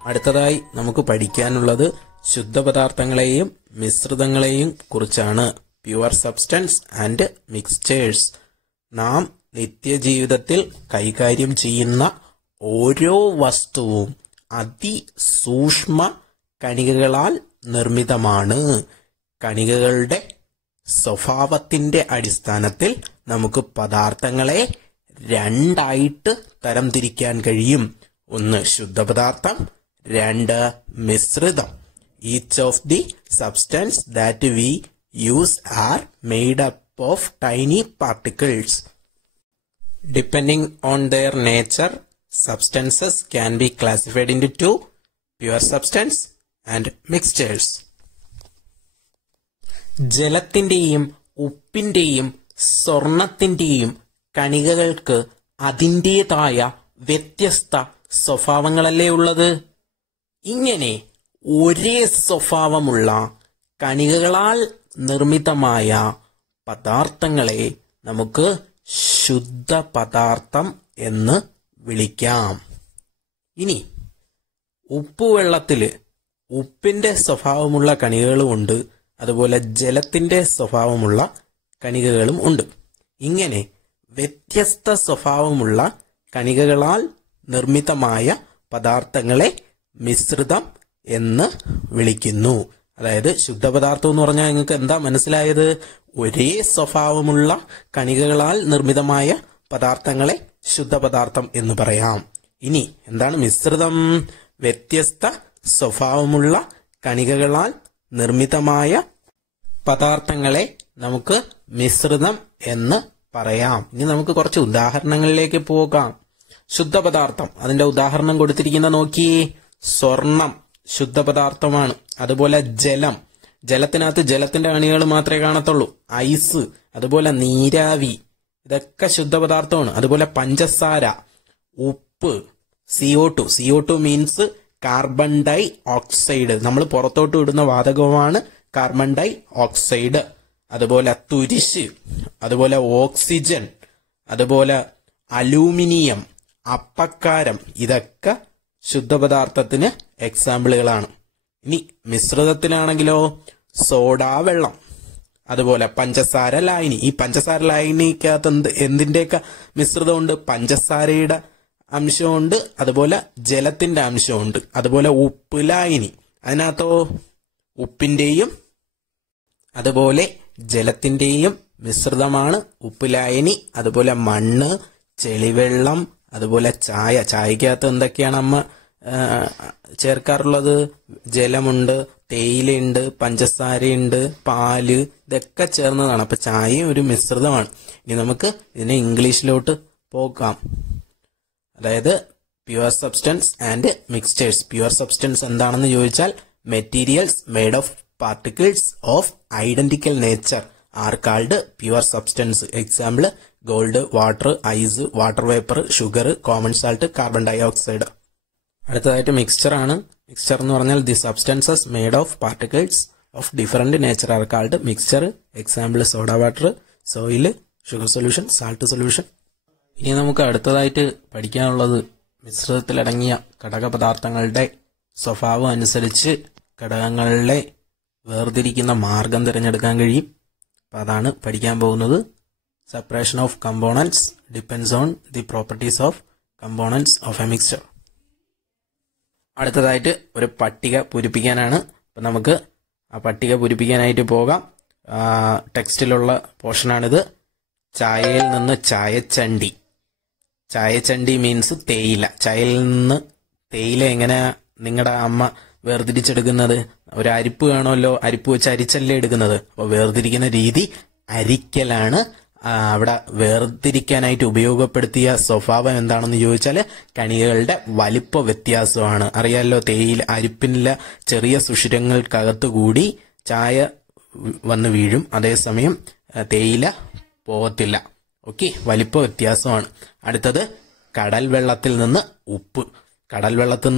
അടുത്തതായി നമുക്ക് പഠിക്കാനുള്ളത് ശുദ്ധപദാർത്ഥങ്ങളെയും മിശ്രിതങ്ങളെയും കുറിച്ചാണ്. Pure substance and mixtures. നാം നിത്യജീവിതത്തിൽ കൈകാര്യം ചെയ്യുന്ന ഓരോ വസ്തുവും അതിസൂക്ഷ്മ കണികകളാൽ നിർമ്മിതമാണ്. കണികകളുടെ സ്വഭാവത്തിന്റെ അടിസ്ഥാനത്തിൽ നമുക്ക് പദാർത്ഥങ്ങളെ രണ്ടായിട്ട് തരംതിരിക്കാൻ കഴിയും. ഒന്ന് ശുദ്ധപദാർത്ഥം, രണ്ട് മിശ്രിതം. Each of the substance that we use are made up of tiny particles. Depending on their nature, substances can be classified into two: pure substance and mixtures. ജലത്തിന്റെയും ഉപ്പിന്റെയും സ്വർണത്തിന്റെയും കണികകൾക്ക് അതിൻ്റെതായ വ്യത്യസ്ത സ്വഭാവങ്ങളല്ലേ ഉള്ളത്. ഇങ്ങനെ ഒരേ സ്വഭാവമുള്ള കണികകളാൽ നിർമ്മിതമായ പദാർത്ഥങ്ങളെ നമുക്ക് ശുദ്ധ പദാർത്ഥം എന്ന് വിളിക്കാം. ഇനി ഉപ്പുവെള്ളത്തില് ഉപ്പിന്റെ സ്വഭാവമുള്ള കണികകളുമുണ്ട്, അതുപോലെ ജലത്തിന്റെ സ്വഭാവമുള്ള കണികകളും ഉണ്ട്. ഇങ്ങനെ വ്യത്യസ്ത സ്വഭാവമുള്ള കണികകളാൽ നിർമ്മിതമായ പദാർത്ഥങ്ങളെ മിശ്രിതം എന്ന് വിളിക്കുന്നു. അതായത് ശുദ്ധപദാർത്ഥം എന്ന് പറഞ്ഞാൽ നിങ്ങൾക്ക് എന്താ മനസ്സിലായത്? ഒരേ സ്വഭാവമുള്ള കണികകളാൽ നിർമ്മിതമായ പദാർത്ഥങ്ങളെ ശുദ്ധപദാർത്ഥം എന്ന് പറയാം. ഇനി എന്താണ് മിശ്രിതം? വ്യത്യസ്ത സ്വഭാവമുള്ള കണികകളാൽ നിർമ്മിതമായ പദാർത്ഥങ്ങളെ നമുക്ക് മിശ്രിതം എന്ന് പറയാം. ഇനി നമുക്ക് കുറച്ച് ഉദാഹരണങ്ങളിലേക്ക് പോകാം. ശുദ്ധപദാർത്ഥം, അതിന്റെ ഉദാഹരണം കൊടുത്തിരിക്കുന്ന നോക്കിയേ. സ്വർണം ശുദ്ധപദാർത്ഥമാണ്. അതുപോലെ ജലം, ജലത്തിനകത്ത് ജലത്തിന്റെ കണികകൾ മാത്രമേ കാണത്തുള്ളൂ. ഐസ്, അതുപോലെ നീരാവി, ഇതൊക്കെ ശുദ്ധപദാർത്ഥമാണ്. അതുപോലെ പഞ്ചസാര, ഉപ്പ്, CO2 means carbon dye oxide. നമ്മൾ പുറത്തോട്ട് വിടുന്ന വാതകമാണ് കാർബൺ ഡൈ ഓക്സൈഡ്. അതുപോലെ തുരിശ്, അതുപോലെ ഓക്സിജൻ, അതുപോലെ അലൂമിനിയം, അപ്പക്കാരം, ഇതൊക്കെ ശുദ്ധപദാർത്ഥത്തിന് എക്സാമ്പിളുകളാണ്. ഇനി മിശ്രിതത്തിലാണെങ്കിലോ സോഡാ വെള്ളം, അതുപോലെ പഞ്ചസാര ലായനി. ഈ പഞ്ചസാര ലായനിക്കകത്ത് എന്തിന്റെയൊക്കെ മിശ്രിതമുണ്ട്? പഞ്ചസാരയുടെ അംശമുണ്ട്, അതുപോലെ ജലത്തിന്റെ അംശമുണ്ട്. അതുപോലെ ഉപ്പ് ലായനി, അതിനകത്തോ ഉപ്പിന്റെയും അതുപോലെ ജലത്തിന്റെയും മിശ്രിതമാണ് ഉപ്പ് ലായനി. അതുപോലെ മണ്ണ്, ചെളിവെള്ളം, അതുപോലെ ചായക്കകത്ത് എന്തൊക്കെയാണ് അമ്മ ചേർക്കാറുള്ളത്? ജലമുണ്ട്, തേയിലയുണ്ട്, പഞ്ചസാരയുണ്ട്, പാല്, ഇതൊക്കെ ചേർന്നതാണ്. അപ്പൊ ചായയും ഒരു മിശ്രിതമാണ്. ഇനി നമുക്ക് ഇതിനെ ഇംഗ്ലീഷിലോട്ട് പോകാം. അതായത് pure substance and mixtures. Pure substance എന്താണെന്ന് ചോദിച്ചാൽ materials made of particles of identical nature are called pure substance. Example gold, water, ice, water vapour, sugar, common salt, carbon dioxide. അടുത്തതായിട്ട് മിക്സ്ചർ ആണ്. മിക്സ്ചർ എന്ന് പറഞ്ഞാൽ the substances made of particles of different nature are called mixture. Example soda water, soil, sugar solution, salt solution. ഇനി നമുക്ക് അടുത്തതായിട്ട് പഠിക്കാനുള്ളത് മിശ്രിതത്തിലടങ്ങിയ ഘടകപദാർത്ഥങ്ങളുടെ സ്വഭാവം അനുസരിച്ച് ഘടകങ്ങളെ വേർതിരിക്കുന്ന മാർഗം തിരഞ്ഞെടുക്കാൻ കഴിയും. അപ്പൊ അതാണ് പഠിക്കാൻ പോകുന്നത്. Separation of components depends on the properties of components of A mixture. അടുത്തതായിട്ട് ഒരു പട്ടിക പൂരിപ്പിക്കാനാണ്. അപ്പൊ നമുക്ക് ആ പട്ടിക പൂരിപ്പിക്കാനായിട്ട് പോകാം. ടെക്സ്റ്റിലുള്ള പോർഷനാണിത്. ചായയിൽ നിന്ന് ചായച്ചണ്ടി. ചായച്ചണ്ടി മീൻസ് തേയില. ചായയിൽ നിന്ന് തേയില എങ്ങനെ നിങ്ങളുടെ അമ്മ വേർതിരിച്ചെടുക്കുന്നത്? ഒരു അരിപ്പ് കാണുമല്ലോ, അരിപ്പ് വെച്ച് അരിച്ചല്ലേ എടുക്കുന്നത്. അപ്പൊ വേർതിരിക്കുന്ന രീതി അരിക്കലാണ്. അവിടെ വേർതിരിക്കാനായിട്ട് ഉപയോഗപ്പെടുത്തിയ സ്വഭാവം എന്താണെന്ന് ചോദിച്ചാൽ കണികകളുടെ വലിപ്പ വ്യത്യാസമാണ്. അറിയാലോ, തേയില അരിപ്പിനുള്ള ചെറിയ സുഷിരങ്ങൾക്കകത്തുകൂടി ചായ വന്ന് വീഴും, അതേസമയം തേയില പോകത്തില്ല. ഓക്കെ, വലിപ്പ വ്യത്യാസമാണ്. അടുത്തത് കടൽ വെള്ളത്തിൽ നിന്ന് ഉപ്പ്. കടൽ വെള്ളത്തിൽ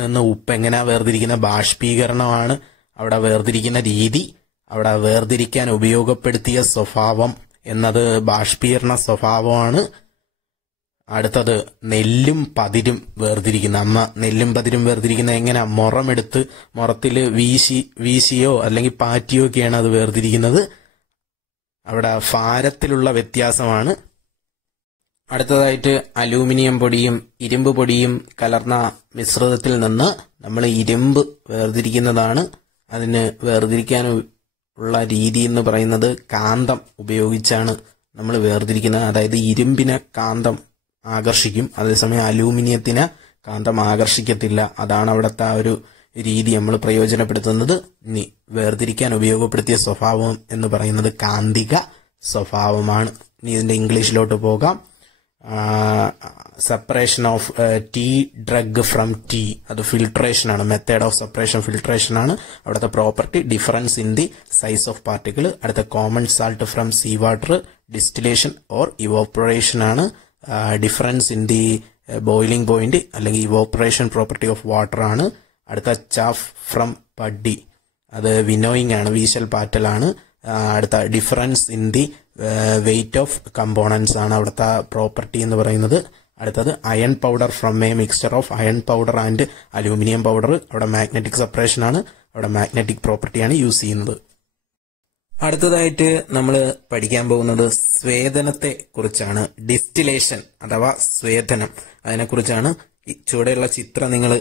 നിന്ന് ഉപ്പ് എങ്ങനെയാ വേർതിരിക്കുന്ന? ബാഷ്പീകരണമാണ് അവിടെ വേർതിരിക്കുന്ന രീതി. അവിടെ വേർതിരിക്കാൻ ഉപയോഗപ്പെടുത്തിയ സ്വഭാവം എന്നത് ബാഷ്പീകരണ സ്വഭാവമാണ്. അടുത്തത് നെല്ലും പതിരും വേർതിരിക്കുന്ന. അമ്മ നെല്ലും പതിരും വേർതിരിക്കുന്ന എങ്ങനെ? മുറമെടുത്ത് മുറത്തിൽ വീശിയോ അല്ലെങ്കിൽ പാറ്റിയോ ഒക്കെയാണ് അത് വേർതിരിക്കുന്നത്. അവിടെ ഭാരത്തിലുള്ള വ്യത്യാസമാണ്. അടുത്തതായിട്ട് അലൂമിനിയം പൊടിയും ഇരുമ്പ് പൊടിയും കലർന്ന മിശ്രിതത്തിൽ നിന്ന് നമ്മൾ ഇരുമ്പ് വേർതിരിക്കുന്നതാണ്. അതിന് വേർതിരിക്കാൻ ഉള്ള രീതി എന്ന് പറയുന്നത് കാന്തം ഉപയോഗിച്ചാണ് നമ്മൾ വേർതിരിക്കുന്നത്. അതായത് ഇരുമ്പിനെ കാന്തം ആകർഷിക്കും, അതേസമയം അലൂമിനിയത്തിന് കാന്തം ആകർഷിക്കത്തില്ല. അതാണ് അവിടുത്തെ ആ ഒരു രീതി നമ്മൾ പ്രയോജനപ്പെടുത്തുന്നത്. ഇനി വേർതിരിക്കാൻ ഉപയോഗപ്പെടുത്തിയ സ്വഭാവം എന്ന് പറയുന്നത് കാന്തിക സ്വഭാവമാണ്. ഇനി ഇതിന്റെ ഇംഗ്ലീഷിലോട്ട് പോകാം. Separation of tea dregs from tea, അത് ഫിൽട്രേഷൻ ആണ്. മെത്തേഡ് ഓഫ് സെപ്പറേഷൻ ഫിൽട്രേഷൻ ആണ്. അവിടുത്തെ property difference in the size of particle. അടുത്ത common salt from sea water, distillation or evaporation ആണ്. Difference in the boiling point അല്ലെങ്കിൽ evaporation property of water ആണ്. അടുത്ത chaff from പഡി, അത് winnowing ആണ്, വീശൽ പാറ്റലാണ്. അടുത്ത difference in the weight of components ആണ് അവിടുത്തെ പ്രോപ്പർട്ടി എന്ന് പറയുന്നത്. അടുത്തത് iron powder from A mixture of iron powder and aluminium powder. അവിടെ മാഗ്നറ്റിക് സെപ്പറേഷൻ ആണ്, അവിടെ മാഗ്നറ്റിക് പ്രോപ്പർട്ടിയാണ് യൂസ് ചെയ്യുന്നത്. അടുത്തതായിട്ട് നമ്മൾ പഠിക്കാൻ പോകുന്നത് സ്വേദനത്തെ കുറിച്ചാണ്. ഡിസ്റ്റിലേഷൻ അഥവാ സ്വേദനം, അതിനെക്കുറിച്ചാണ്. ചുവടെയുള്ള ചിത്രം നിങ്ങൾ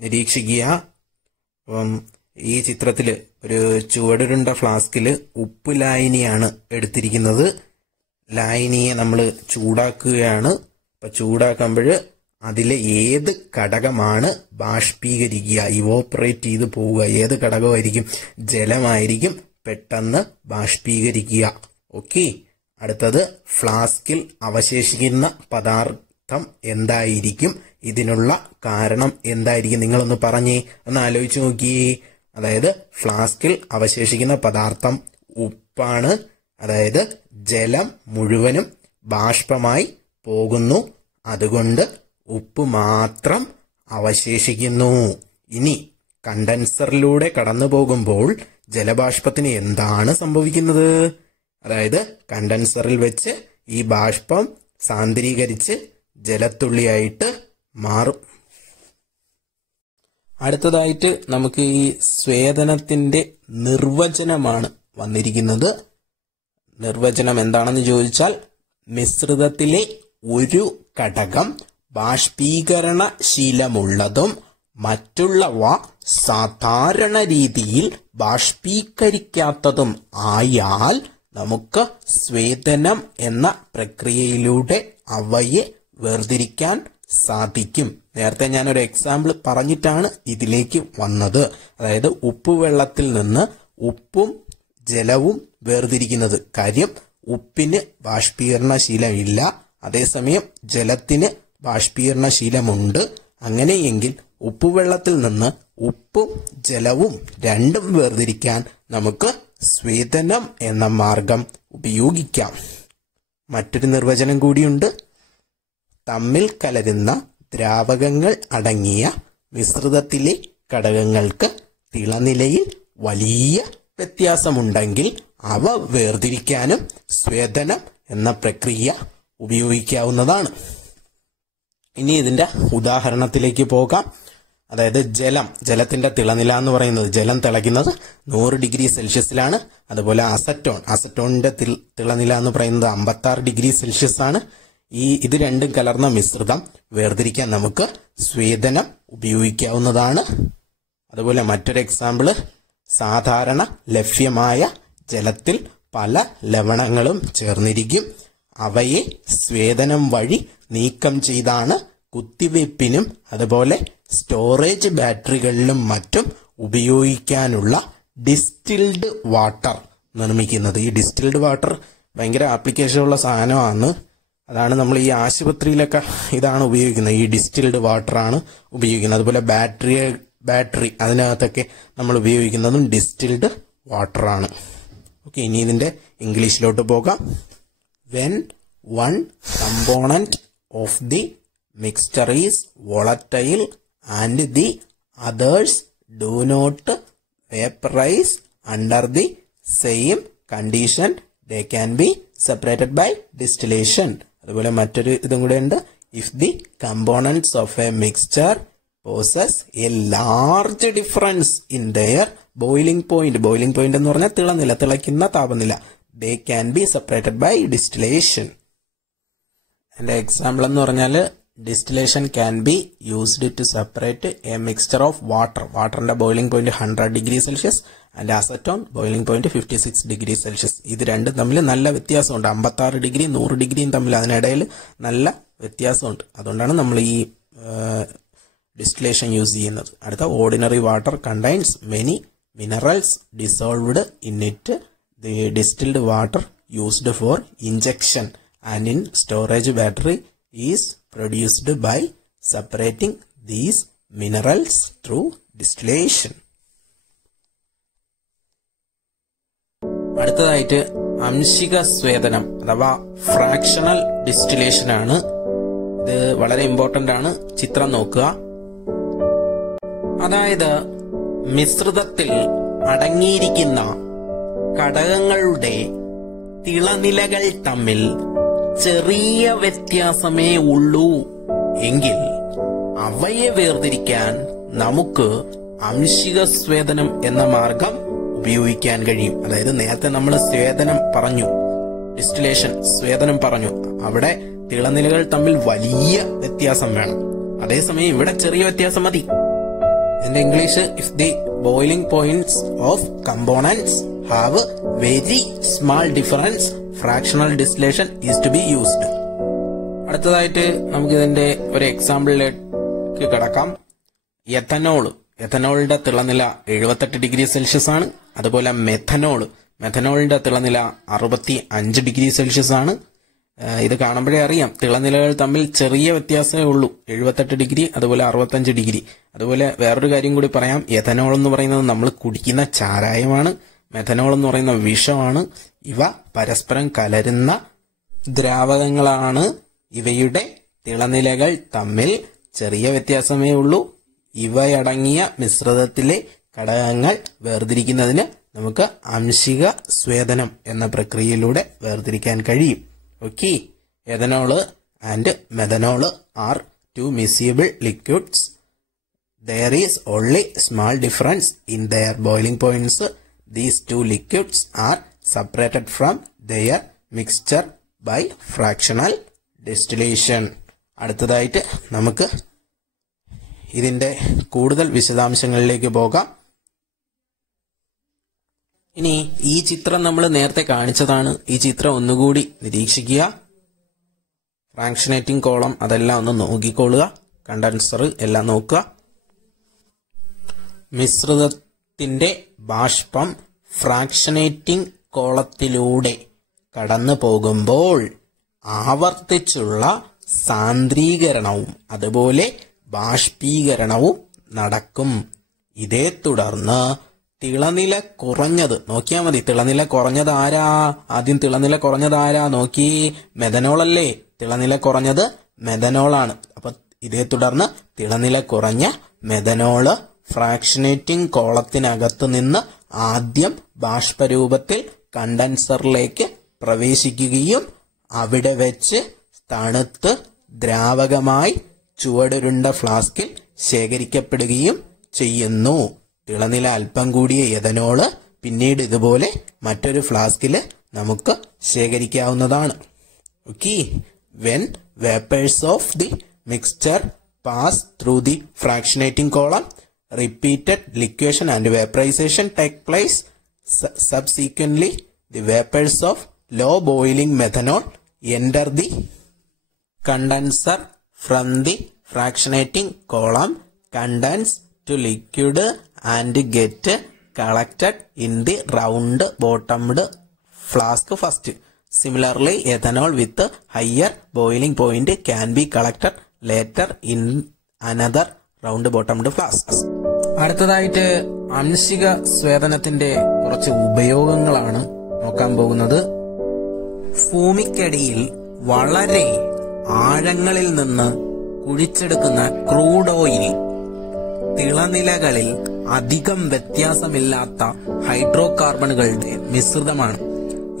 നിരീക്ഷിക്കുക. അപ്പം ഈ ചിത്രത്തില് ഒരു ചുവടുരുണ്ട ഫ്ലാസ്കില് ഉപ്പ് ലായനിയാണ് എടുത്തിരിക്കുന്നത്. ലായനിയെ നമ്മൾ ചൂടാക്കുകയാണ്. അപ്പൊ ചൂടാക്കുമ്പോൾ അതിലെ ഏത് ഘടകമാണ് ബാഷ്പീകരിക്കുക, ഇവോപ്പറേറ്റ് ചെയ്ത് പോവുക? ഏത് ഘടകമായിരിക്കും? ജലമായിരിക്കും പെട്ടെന്ന് ബാഷ്പീകരിക്കുക. ഓക്കെ. അടുത്തത് ഫ്ലാസ്കിൽ അവശേഷിക്കുന്ന പദാർത്ഥം എന്തായിരിക്കും? ഇതിനുള്ള കാരണം എന്തായിരിക്കും? നിങ്ങളൊന്ന് പറഞ്ഞേ, ഒന്ന് ആലോചിച്ച് നോക്കിയേ. അതായത് ഫ്ലാസ്കിൽ അവശേഷിക്കുന്ന പദാർത്ഥം ഉപ്പാണ്. അതായത് ജലം മുഴുവനും ബാഷ്പമായി പോകുന്നു, അതുകൊണ്ട് ഉപ്പ് മാത്രം അവശേഷിക്കുന്നു. ഇനി കണ്ടൻസറിലൂടെ കടന്നു പോകുമ്പോൾ ജലബാഷ്പത്തിന് എന്താണ് സംഭവിക്കുന്നത്? അതായത് കണ്ടൻസറിൽ വെച്ച് ഈ ബാഷ്പം സാന്ദ്രീകരിച്ച് ജലത്തുള്ളിയായിട്ട് മാറും. അടുത്തതായിട്ട് നമുക്ക് ഈ സ്വേദനത്തിന്റെ നിർവചനമാണ് വന്നിരിക്കുന്നത്. നിർവചനം എന്താണെന്ന് ചോദിച്ചാൽ, മിശ്രിതത്തിലെ ഒരു ഘടകം ബാഷ്പീകരണശീലമുള്ളതും മറ്റുള്ളവ സാധാരണ രീതിയിൽ ബാഷ്പീകരിക്കാത്തതും ആയാൽ നമുക്ക് സ്വേദനം എന്ന പ്രക്രിയയിലൂടെ അവയെ വേർതിരിക്കാൻ സാധിക്കും. നേരത്തെ ഞാനൊരു എക്സാമ്പിൾ പറഞ്ഞിട്ടാണ് ഇതിലേക്ക് വന്നത്. അതായത് ഉപ്പുവെള്ളത്തിൽ നിന്ന് ഉപ്പും ജലവും വേർതിരിക്കുന്നത്. കാര്യം ഉപ്പിന് ബാഷ്പീകരണശീലമില്ല, അതേസമയം ജലത്തിന് ബാഷ്പീകരണശീലമുണ്ട്. അങ്ങനെയെങ്കിൽ ഉപ്പുവെള്ളത്തിൽ നിന്ന് ഉപ്പും ജലവും രണ്ടും വേർതിരിക്കാൻ നമുക്ക് സ്വേദനം എന്ന മാർഗം ഉപയോഗിക്കാം. മറ്റൊരു നിർവചനം കൂടിയുണ്ട്. തമ്മിൽ കലരുന്ന ദ്രാവകങ്ങൾ അടങ്ങിയ മിശ്രിതത്തിലെ ഘടകങ്ങൾക്ക് തിളനിലയിൽ വലിയ വ്യത്യാസമുണ്ടെങ്കിൽ അവ വേർതിരിക്കാനും സ്വേദനം എന്ന പ്രക്രിയ ഉപയോഗിക്കാവുന്നതാണ്. ഇനി ഇതിന്റെ ഉദാഹരണത്തിലേക്ക് പോകാം. അതായത് ജലത്തിന്റെ തിളനില എന്ന് പറയുന്നത്, ജലം തിളയ്ക്കുന്നത് 100 ഡിഗ്രി സെൽഷ്യസിലാണ്. അതുപോലെ അസറ്റോണിന്റെ തിളനില എന്ന് പറയുന്നത് 56 ഡിഗ്രി സെൽഷ്യസ് ആണ്. ഇത് രണ്ടും കലർന്ന മിശ്രിതം വേർതിരിക്കാൻ നമുക്ക് സ്വേദനം ഉപയോഗിക്കാവുന്നതാണ്. അതുപോലെ മറ്റൊരു എക്സാമ്പിള്, സാധാരണ ലഭ്യമായ ജലത്തിൽ പല ലവണങ്ങളും ചേർന്നിരിക്കും. അവയെ സ്വേദനം വഴി നീക്കം ചെയ്താണ് കുത്തിവയ്പ്പിനും അതുപോലെ സ്റ്റോറേജ് ബാറ്ററികളിലും മറ്റും ഉപയോഗിക്കാനുള്ള ഡിസ്റ്റിൽഡ് വാട്ടർ നിർമ്മിക്കുന്നത്. ഈ ഡിസ്റ്റിൽഡ് വാട്ടർ ഭയങ്കര ആപ്ലിക്കേഷനുള്ള സാധനമാണ്. അതാണ് നമ്മൾ ഈ ആശുപത്രിയിലൊക്കെ ഇതാണ് ഉപയോഗിക്കുന്നത്. ഈ ഡിസ്റ്റിൽഡ് വാട്ടർ ആണ് ഉപയോഗിക്കുന്നത്. അതുപോലെ ബാറ്ററി അതിനകത്തൊക്കെ നമ്മൾ ഉപയോഗിക്കുന്നതും ഡിസ്റ്റിൽഡ് വാട്ടർ ആണ്. ഓക്കെ, ഇനി ഇതിന്റെ ഇംഗ്ലീഷിലോട്ട് പോകാം. When one component of the mixture is volatile and the others do not vaporise under the same condition they can be separated by distillation. അതുപോലെ മറ്റൊരു ഇതും കൂടെ ഉണ്ട്. if the components of a mixture possess a large difference in their boiling point. Boiling point എന്ന് പറഞ്ഞാൽ തിളനില, തിളയ്ക്കുന്ന താപനില. They can be separated by distillation. അതിന്റെ എക്സാമ്പിൾ എന്ന് പറഞ്ഞാൽ distillation can be used to separate a mixture of water. വാട്ടറിന്റെ boiling point 100 degree Celsius and acetone boiling point 56 degree Celsius. ഇത് രണ്ടും തമ്മിൽ നല്ല വ്യത്യാസമുണ്ട്. 56 ഡിഗ്രി 100 ഡിഗ്രിയും തമ്മിൽ അതിനിടയിൽ നല്ല വ്യത്യാസമുണ്ട്. അതുകൊണ്ടാണ് നമ്മൾ ഈ ഡിസ്റ്റിലേഷൻ യൂസ് ചെയ്യുന്നത്. അടുത്ത ordinary water contains many minerals dissolved in it. The distilled water used for injection and in storage battery is produced by separating these minerals through distillation. അടുത്തതായിട്ട് ആംശിക സ്വേദനം അഥവാ ഫ്രാക്ഷണൽ ഡിസ്റ്റിലേഷൻ ആണ്. ഇത് വളരെ ഇമ്പോർട്ടന്റ് ആണ്. ചിത്രം നോക്കുക. അതായത് മിശ്രിതത്തിൽ അടങ്ങിയിരിക്കുന്ന ഘടകങ്ങളുടെ തിളനിലകൾ തമ്മിൽ ചെറിയ വ്യത്യാസമേ ഉള്ളൂ എങ്കിൽ അവയെ വേർതിരിക്കാൻ നമുക്ക് ആംശിക സ്വേദനം എന്ന മാർഗം ഉപയോഗിക്കാൻ കഴിയും. അതായത് നേരത്തെ നമ്മൾ സ്വേദനം പറഞ്ഞു, ഡിസ്റ്റിലേഷൻ സ്വേദനം പറഞ്ഞു. അവിടെ തിളനിലകൾ തമ്മിൽ വലിയ വ്യത്യാസം വേണം. അതേസമയം ഇവിടെ ചെറിയ വ്യത്യാസം മതി. In English, if the boiling points of components have very small difference, fractional distillation is to be used. അടുത്തതായിട്ട് നമുക്ക് ഇതിന്റെ ഒരു എക്സാമ്പിളിലേക്ക് കടക്കാം. എഥനോളിന്റെ തിളനില 78 ഡിഗ്രി സെൽഷ്യസ് ആണ്. അതുപോലെ മെഥനോളിന്റെ തിളനില 65 ഡിഗ്രി സെൽഷ്യസ് ആണ്. ഇത് കാണുമ്പോഴേ അറിയാം തിളനിലകൾ തമ്മിൽ ചെറിയ വ്യത്യാസമേ ഉള്ളൂ. 78 ഡിഗ്രി അതുപോലെ 65 ഡിഗ്രി. അതുപോലെ വേറൊരു കാര്യം കൂടി പറയാം. എഥനോൾ എന്ന് പറയുന്നത് നമ്മൾ കുടിക്കുന്ന ചാരായമാണ്. മെഥനോൾ എന്ന് പറയുന്ന വിഷമാണ്. ഇവ പരസ്പരം കലരുന്ന ദ്രാവകങ്ങളാണ്. ഇവയുടെ തിളനിലകൾ തമ്മിൽ ചെറിയ വ്യത്യാസമേ ഉള്ളൂ. ഇവയടങ്ങിയ മിശ്രിതത്തിലെ ഘടകങ്ങൾ വേർതിരിക്കുന്നതിന് നമുക്ക് ആംശിക സ്വേദനം എന്ന പ്രക്രിയയിലൂടെ വേർതിരിക്കാൻ കഴിയും. Okay, ethanol and methanol are two miscible liquids. There is only small difference in their boiling points. These two liquids are separated from their mixture by fractional distillation. അടുത്തതായിട്ട് നമുക്ക് ഇതിന്റെ കൂടുതൽ വിശദാംശങ്ങളിലേക്ക് പോകാം. ഇനി ഈ ചിത്രം നമ്മൾ നേരത്തെ കാണിച്ചതാണ്. ഈ ചിത്രം ഒന്നുകൂടി നിരീക്ഷിക്കുക. ഫ്രാക്ഷനേറ്റിംഗ് കോളം അതെല്ലാം ഒന്ന് നോക്കിക്കൊള്ളുക. കണ്ടൻസർ എല്ലാം നോക്കുക. മിശ്രിതത്തിന്റെ ബാഷ്പം ഫ്രാക്ഷനേറ്റിംഗ് കോളത്തിലൂടെ കടന്നു പോകുമ്പോൾ ആവർത്തിച്ചുള്ള സാന്ദ്രീകരണവും അതുപോലെ ബാഷ്പീകരണവും നടക്കും. ഇതേ തുടർന്ന് തിളനില കുറഞ്ഞത് നോക്കിയാൽ മതി. തിളനില കുറഞ്ഞത് ആരാ? ആദ്യം തിളനില കുറഞ്ഞത് ആരാ? നോക്കി, മെഥനോളല്ലേ. തിളനില കുറഞ്ഞത് മെഥനോളാണ്. അപ്പൊ ഇതേ തുടർന്ന് തിളനില കുറഞ്ഞ മെഥനോള് ഫ്രാക്ഷനേറ്റിംഗ് കോളത്തിനകത്ത് നിന്ന് ആദ്യം ബാഷ്പരൂപത്തിൽ കണ്ടൻസറിലേക്ക് പ്രവേശിക്കുകയും അവിടെ വെച്ച് തണുത്ത് ദ്രാവകമായി ചുവടുരുണ്ട ഫ്ലാസ്കിൽ ശേഖരിക്കപ്പെടുകയും ചെയ്യുന്നു. തിളനില അല്പം കൂടിയ എഥനോള് പിന്നീട് ഇതുപോലെ മറ്റൊരു ഫ്ലാസ്കിൽ നമുക്ക് ശേഖരിക്കാവുന്നതാണ്. Okay, when vapours of the mixture pass through the fractionating column, repeated liquefaction and vaporization take place. Subsequently, the vapors of low boiling methanol enter the condenser from the fractionating column, condense to liquid and get collected in the round bottomed flask first. Similarly, ethanol with higher boiling point can be collected later in another round bottomed flasks. അടുത്തതായിട്ട് ആംശിക സ്വേദനത്തിന്റെ കുറച്ച് ഉപയോഗങ്ങളാണ് നോക്കാൻ പോകുന്നത്. ഭൂമിക്കടിയിൽ വളരെ ആഴങ്ങളിൽ നിന്ന് കുഴിച്ചെടുക്കുന്ന crude oil തിളനിലകളിൽ അധികം വ്യത്യാസമില്ലാത്ത hydro കാർബണുകളുടെ മിശ്രിതമാണ്.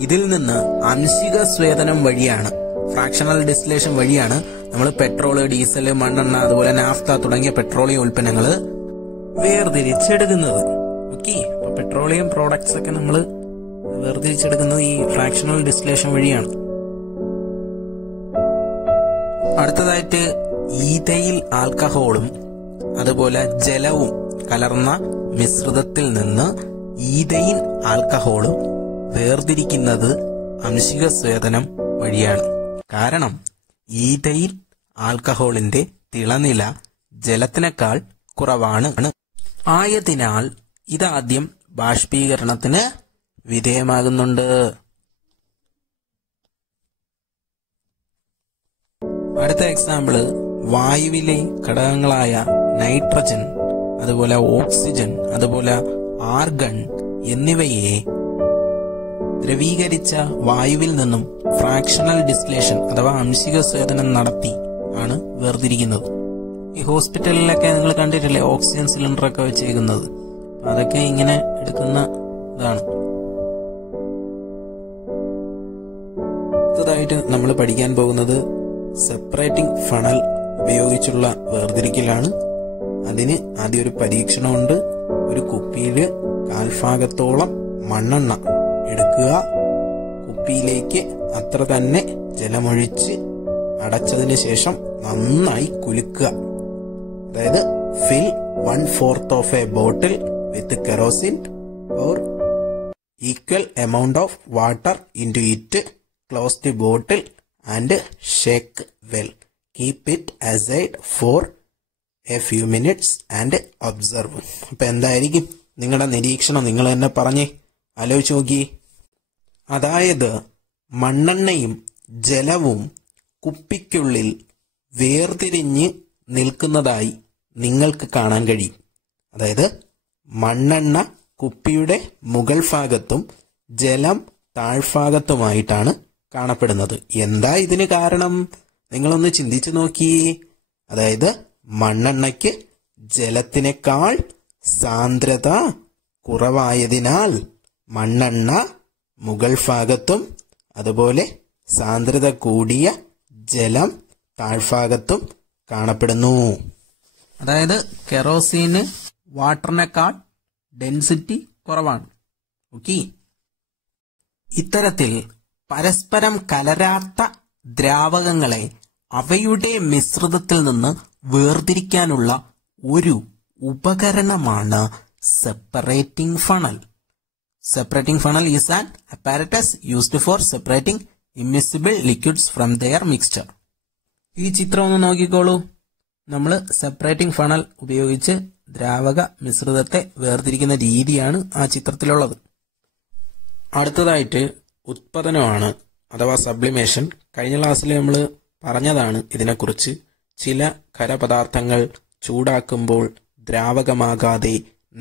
ഇതിൽ നിന്ന് ആംശിക സ്വേദനം വഴിയാണ്, ഫ്രാക്ഷണൽ ഡിസ്റ്റിലേഷൻ വഴിയാണ് നമ്മൾ പെട്രോള്, ഡീസല്, മണ്ണെണ്ണ, അതുപോലെ നാഫ്ത തുടങ്ങിയ പെട്രോളിയം ഉൽപ്പന്നങ്ങൾ വേർതിരിച്ചെടുക്കുന്നത്. ഓക്കെ, അപ്പൊ പെട്രോളിയം പ്രോഡക്ട്സ് ഒക്കെ നമ്മൾ വേർതിരിച്ചെടുക്കുന്നത് ഈ ഫ്രാക്ഷണൽ ഡിസ്റ്റിലേഷൻ വഴിയാണ്. അടുത്തതായിട്ട് ഈഥൈൽ ആൽക്കഹോളും അതുപോലെ ജലവും കലർന്ന മിശ്രിതത്തിൽ നിന്ന് ഈഥൈൽ ആൽക്കഹോളും വേർതിരിക്കുന്നത് ആംശിക സ്വേദനം വഴിയാണ്. കാരണം ഈഥൈൽ ആൽക്കഹോളിന്റെ തിളനില ജലത്തിനേക്കാൾ കുറവാണ്. ആയതിനാൽ ഇതാദ്യം ബാഷ്പീകരണത്തിന് വിധേയമാകുന്നുണ്ട്. അടുത്ത എക്സാമ്പിള്, വായുവിലെ ഘടകങ്ങളായ നൈട്രജൻ, അതുപോലെ ഓക്സിജൻ, അതുപോലെ ആർഗൺ എന്നിവയെ ദ്രവീകരിച്ച വായുവിൽ നിന്നും ഫ്രാക്ഷണൽ ഡിസ്റ്റിലേഷൻ അഥവാ ആംശിക സ്വേദനം നടത്തി ആണ് വേർതിരിക്കുന്നത്. ഈ ഹോസ്പിറ്റലിലൊക്കെ നിങ്ങൾ കണ്ടിട്ടില്ലേ ഓക്സിജൻ സിലിണ്ടർ ഒക്കെ വെച്ചേക്കുന്നത്, അതൊക്കെ ഇങ്ങനെ എടുക്കുന്ന ഇതാണ്. അടുത്തതായിട്ട് നമ്മൾ പഠിക്കാൻ പോകുന്നത് സെപ്പറേറ്റിംഗ് ഫണൽ ഉപയോഗിച്ചുള്ള വേർതിരിക്കലാണ്. അതിന് ആദ്യം ഒരു പരീക്ഷണമുണ്ട്. ഒരു കുപ്പിയില് കാൽഭാഗത്തോളം മണ്ണെണ്ണ എടുക്കുക. കുപ്പിയിലേക്ക് അത്ര തന്നെ ജലമൊഴിച്ച് അടച്ചതിന് ശേഷം നന്നായി കുലുക്കുക. അതായത് fill 1/4 of a bottle with kerosene or equal amount of water into it. Close the bottle and shake well. Keep it aside for a few minutes and observe. അപ്പൊ എന്തായിരിക്കും നിങ്ങളുടെ നിരീക്ഷണം? നിങ്ങൾ തന്നെ പറഞ്ഞേ, ആലോചിച്ച് നോക്കി. അതായത് മണ്ണെണ്ണയും ജലവും കുപ്പിക്കുള്ളിൽ വേർതിരിഞ്ഞ് നിൽക്കുന്നതായി നിങ്ങൾക്ക് കാണാൻ കഴിയും. അതായത് മണ്ണെണ്ണ കുപ്പിയുടെ മുകൾ ഭാഗത്തും ജലം താഴ്ഭാഗത്തുമായിട്ടാണ് കാണപ്പെടുന്നത്. എന്താ ഇതിന് കാരണം? നിങ്ങളൊന്ന് ചിന്തിച്ചു നോക്കി. അതായത് മണ്ണെണ്ണയ്ക്ക് ജലത്തിനേക്കാൾ സാന്ദ്രത കുറവായതിനാൽ മണ്ണെണ്ണ മുകൾ ഭാഗത്തും അതുപോലെ സാന്ദ്രത കൂടിയ ജലം താഴ്ഭാഗത്തും കാണപ്പെടുന്നു. അതായത് കെറോസിന് വാട്ടറിനേക്കാൾ ഡെൻസിറ്റി കുറവാണ്. ഓക്കെ, ഇത്തരത്തിൽ പരസ്പരം കലരാത്ത ദ്രാവകങ്ങളെ അവയുടെ മിശ്രിതത്തിൽ നിന്ന് വേർതിരിക്കാനുള്ള ഒരു ഉപകരണമാണ് separating funnel. Separating funnel is an apparatus used for separating immiscible liquids from their mixture. ഈ ചിത്രം ഒന്ന് നോക്കിക്കോളൂ. നമ്മൾ സെപ്പറേറ്റിംഗ് ഫണൽ ഉപയോഗിച്ച് ദ്രാവക മിശ്രിതത്തെ വേർതിരിക്കുന്ന രീതിയാണ് ആ ചിത്രത്തിലുള്ളത്. അടുത്തതായിട്ട് ഉത്പാദനമാണ് അഥവാ സബ്ലിമേഷൻ. കഴിഞ്ഞ ക്ലാസ്സിൽ നമ്മൾ പറഞ്ഞതാണ് ഇതിനെക്കുറിച്ച്. ചില ഖരപദാർത്ഥങ്ങൾ ചൂടാക്കുമ്പോൾ ദ്രാവകമാകാതെ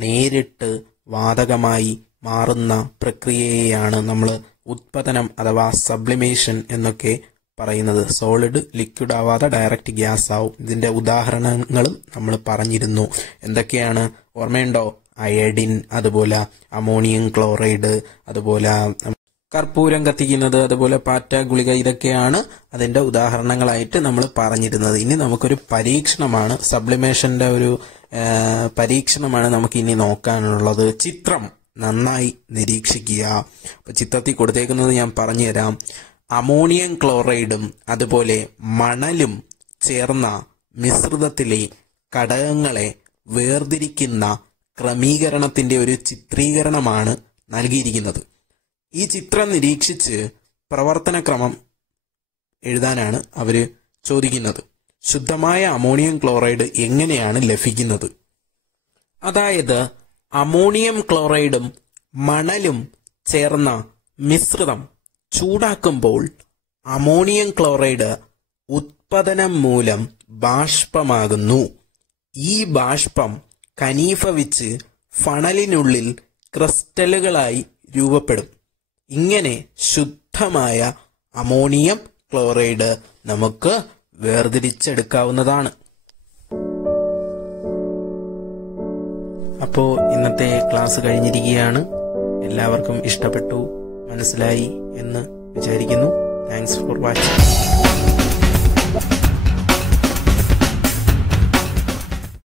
നേരിട്ട് വാതകമായി മാറുന്ന പ്രക്രിയയെയാണ് നമ്മൾ ഉത്പാദനം അഥവാ സബ്ലിമേഷൻ എന്നൊക്കെ പറയുന്നത്. സോളിഡ് ലിക്വിഡ് ആവാതെ ഡയറക്റ്റ് ഗ്യാസ് ആവും. ഇതിന്റെ ഉദാഹരണങ്ങളും നമ്മൾ പറഞ്ഞിരുന്നു. എന്തൊക്കെയാണ് ഓർമ്മയുണ്ടോ? അയഡിൻ, അതുപോലെ അമോണിയം ക്ലോറൈഡ്, അതുപോലെ കർപ്പൂരം കത്തിക്കുന്നത്, അതുപോലെ പാറ്റ ഗുളിക, ഇതൊക്കെയാണ് അതിന്റെ ഉദാഹരണങ്ങളായിട്ട് നമ്മൾ പറഞ്ഞിരുന്നത്. ഇനി നമുക്കൊരു പരീക്ഷണമാണ്, സബ്ലിമേഷന്റെ ഒരു പരീക്ഷണമാണ് നമുക്ക് ഇനി നോക്കാനുള്ളത്. ചിത്രം നന്നായി നിരീക്ഷിക്കുക. അപ്പൊ ചിത്രത്തിൽ കൊടുത്തേക്കുന്നത് ഞാൻ പറഞ്ഞുതരാം. അമോണിയം ക്ലോറൈഡും അതുപോലെ മണലും ചേർന്ന മിശ്രിതത്തിലെ ഘടകങ്ങളെ വേർതിരിക്കുന്ന ക്രമീകരണത്തിന്റെ ഒരു ചിത്രീകരണമാണ് നൽകിയിരിക്കുന്നത്. ഈ ചിത്രം നിരീക്ഷിച്ച് പ്രവർത്തനക്രമം എഴുതാനാണ് അവര് ചോദിക്കുന്നത്. ശുദ്ധമായ അമോണിയം ക്ലോറൈഡ് എങ്ങനെയാണ് ലഭിക്കുന്നത്? അതായത് അമോണിയം ക്ലോറൈഡും മണലും ചേർന്ന മിശ്രിതം ചൂടാക്കുമ്പോൾ അമോണിയം ക്ലോറൈഡ് ഉത്പാദനം മൂലം ബാഷ്പമാകുന്നു. ഈ ബാഷ്പം ഘനീഭവിച്ച് ഫണലിനുള്ളിൽ ക്രിസ്റ്റലുകളായി രൂപപ്പെടും. ഇങ്ങനെ ശുദ്ധമായ അമോണിയം ക്ലോറൈഡ് നമുക്ക് വേർതിരിച്ചെടുക്കാവുന്നതാണ്. അപ്പോൾ ഇന്നത്തെ ക്ലാസ് കഴിഞ്ഞിരിക്കുകയാണ്. എല്ലാവർക്കും ഇഷ്ടപ്പെട്ടു, മനസ്സിലായി എന്ന് വിചാരിക്കുന്നു. Thanks for watching.